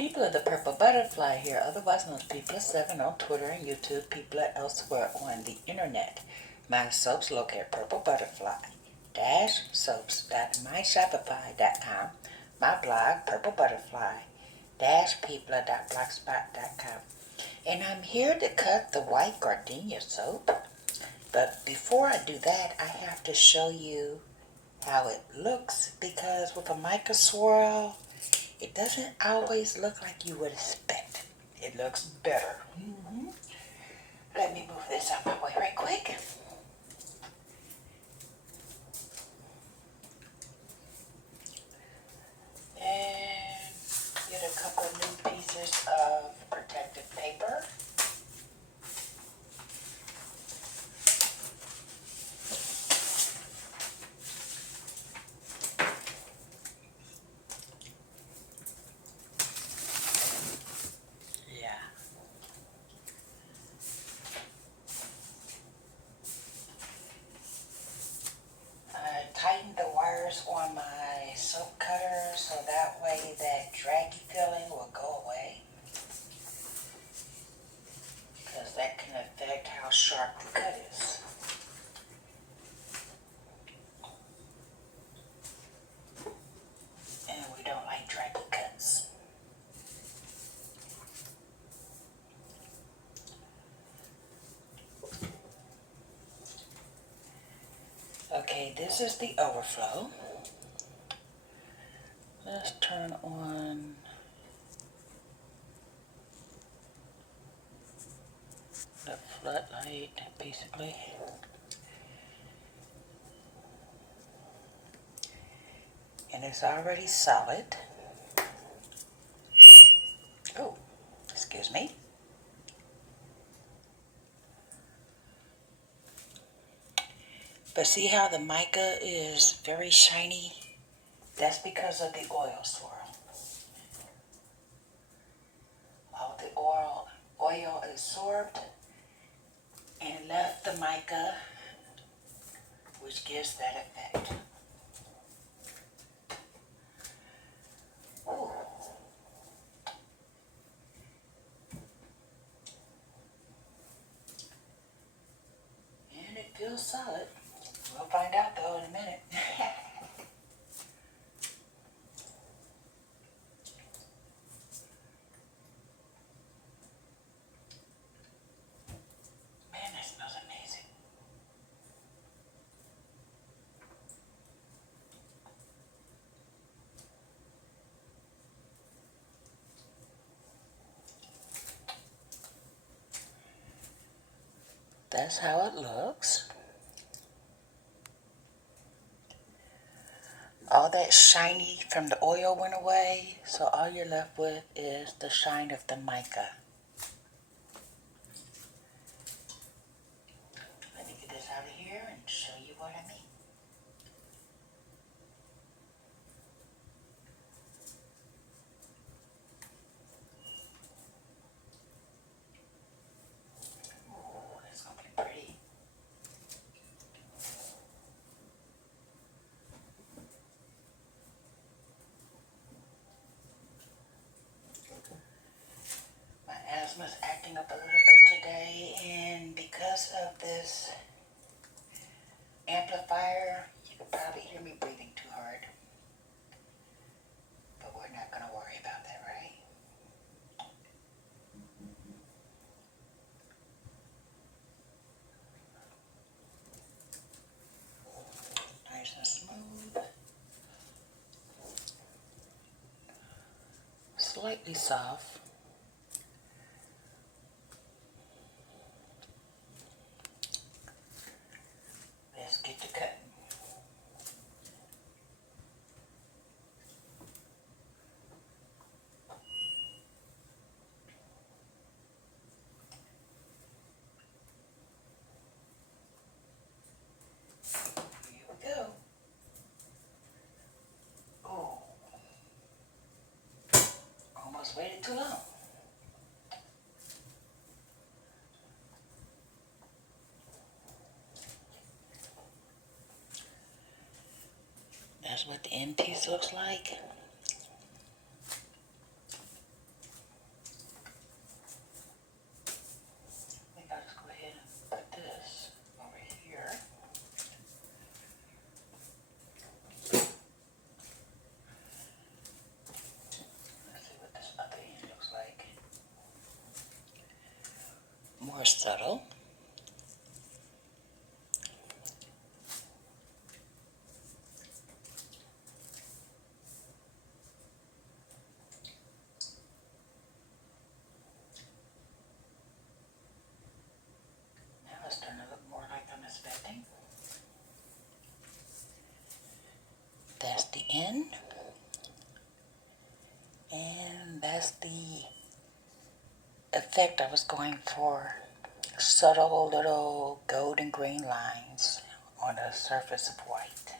People of the Purple Butterfly here, otherwise known as People7 on Twitter and YouTube, people elsewhere on the internet. My soaps located at PurpleButterfly-soaps.myshopify.com, my blog, PurpleButterfly-people.blogspot.com. And I'm here to cut the White Gardenia soap. But before I do that, I have to show you how it looks, because with a mica swirl, it doesn't always look like you would expect. It looks better. Let me move this out my way right quick. And get a couple of new pieces of protective paper. Yeah. I tightened the wires on my soap cutter so that way that draggy feeling will go away, because that can affect how sharp the cut is. And we don't like draggy cuts. Okay, this is the overflow. Let's turn on the floodlight, basically. And it's already solid. Oh, excuse me. But see how the mica is very shiny? That's because of the oil swirl. All the oil absorbed and left the mica, which gives that effect. Ooh. And it feels solid. We'll find out though in a minute. Man, that smells amazing. That's how it looks. All that shiny from the oil went away, so all you're left with is the shine of the mica. Let me get this out of here and show you what I mean. Ooh, that's gonna be pretty. My asthma's acting up a little bit today, and because of this amplifier, you could probably hear me breathing too hard. But we're not gonna worry about that, right? Nice and smooth. Slightly soft. Let's get to cutting. Here we go. Oh, almost waited too long. That's what the end piece looks like. more subtle. Now it's starting to look more like I'm expecting. That's the end. And that's the effect I was going for. Subtle little golden green lines on the surface of white.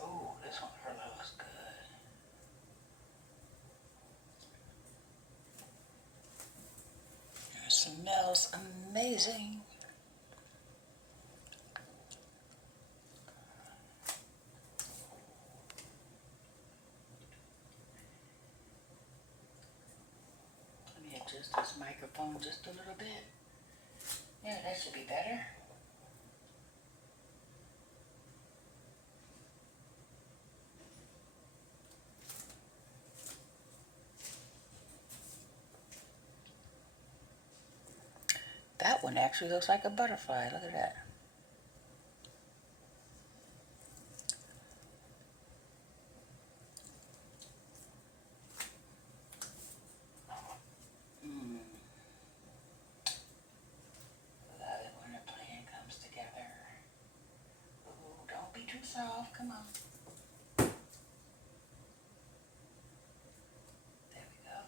Ooh, this one really looks good. It smells amazing. Let me adjust this microphone just a little bit. Yeah, that should be better. That one actually looks like a butterfly. Look at that. Love it when a plan comes together. Ooh, don't be too soft. Come on. There we go.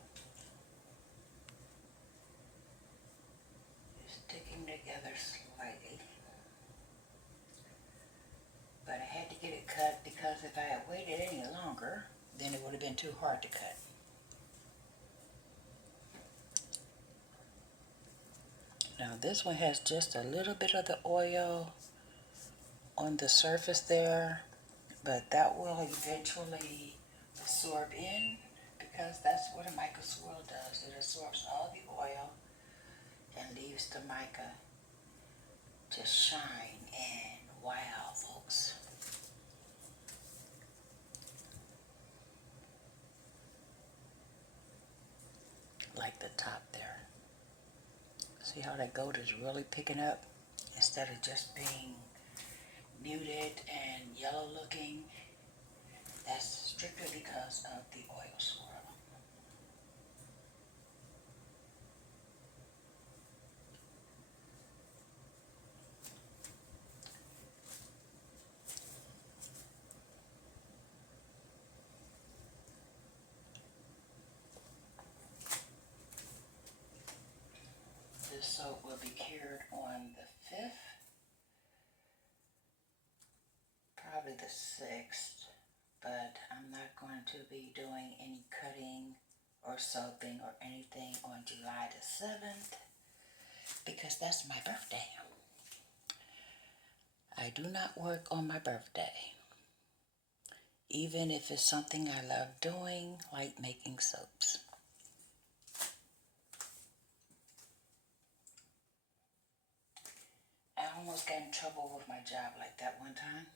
It's sticking together slightly. But I had to get it cut because if I had waited any longer, then it would have been too hard to cut. Now this one has just a little bit of the oil on the surface there, but that will eventually absorb in because that's what a mica swirl does. It absorbs all the oil and leaves the mica to shine. And wow, folks. Like the top there. See how that gold is really picking up instead of just being muted and yellow looking? That's strictly because of the oil swirl. This soap will be cured on the 5th, probably the 6th, but I'm not going to be doing any cutting or soaping or anything on July the 7th because that's my birthday. I do not work on my birthday, even if it's something I love doing, like making soaps. I almost got in trouble with my job like that one time.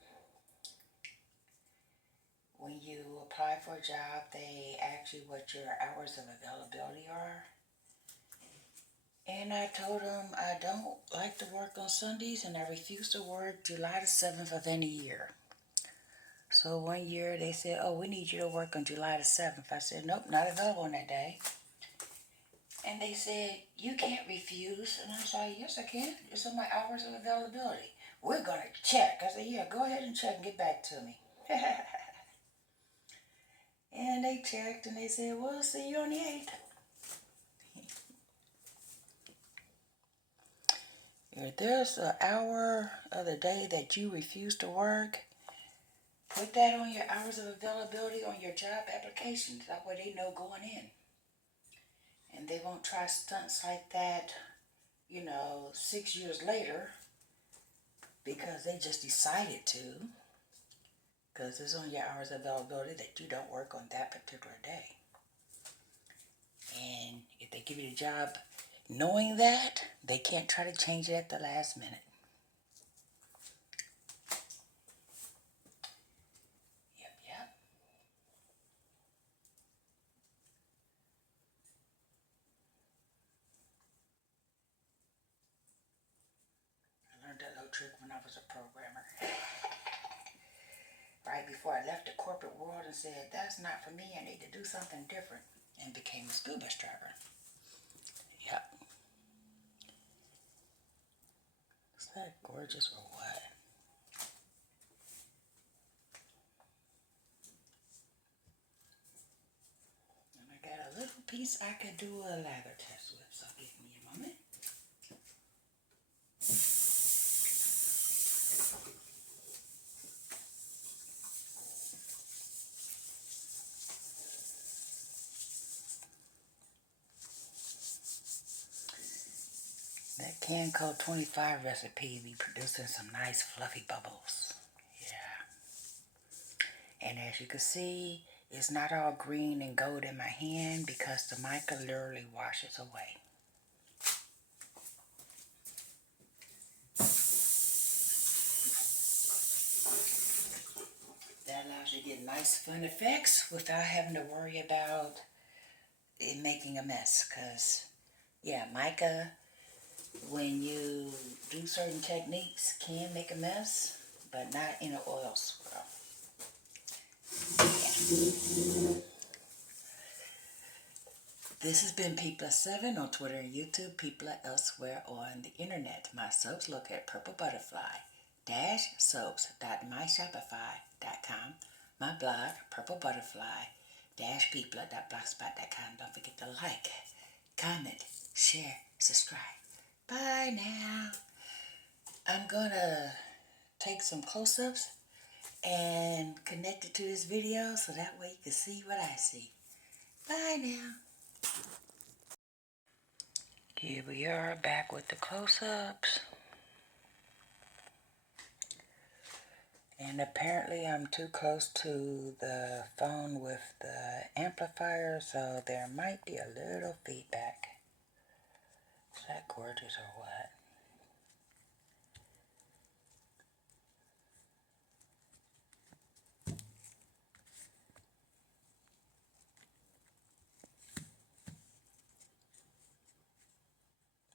When you apply for a job, they ask you what your hours of availability are. And I told them I don't like to work on Sundays and I refuse to work July the 7th of any year. So one year they said, oh, we need you to work on July the 7th. I said, nope, not available on that day. And they said, you can't refuse. And I was like, yes, I can. It's on my hours of availability. We're going to check. I said, yeah, go ahead and check and get back to me. And they checked and they said, we'll see you on the 8th. If there's an hour of the day that you refuse to work, put that on your hours of availability on your job applications. That way they know going in. And they won't try stunts like that, 6 years later because they just decided to. Because it's on your hours of availability that you don't work on that particular day. And if they give you the job knowing that, they can't try to change it at the last minute. Yep. trick when I was a programmer. Right before I left the corporate world and said, that's not for me, I need to do something different, and became a school bus driver. Yep. Is that gorgeous or what? And I got a little piece I could do a lather test with, so give me a moment. That Can Code 25 recipe be producing some nice fluffy bubbles. Yeah. And as you can see, it's not all green and gold in my hand because the mica literally washes away. That allows you to get nice fun effects without having to worry about it making a mess. Because, yeah, mica, when you do certain techniques, can make a mess, but not in an oil swirl. Yeah. This has been P+7 on Twitter and YouTube, P+ elsewhere on the internet. My soaps look at PurpleButterfly-soaps.myshopify.com. My blog, PurpleButterfly-people.blogspot.com. Don't forget to like, comment, share, subscribe. Bye now. I'm gonna take some close-ups and connect it to this video so that way you can see what I see. Bye now. Here we are back with the close-ups. And apparently I'm too close to the phone with the amplifier, so there might be a little feedback. Is that gorgeous or what?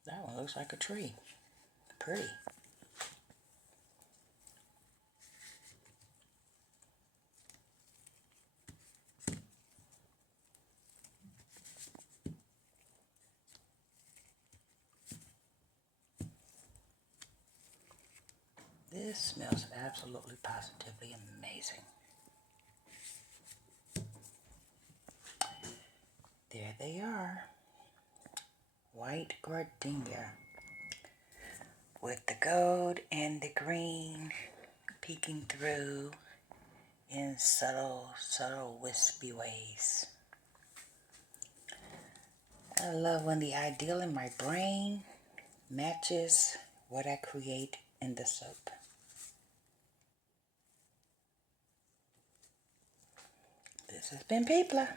That one looks like a tree. Pretty. This smells absolutely positively amazing. There they are. White Gardenia. With the gold and the green peeking through in subtle, wispy ways. I love when the ideal in my brain matches what I create in the soap. This has been People.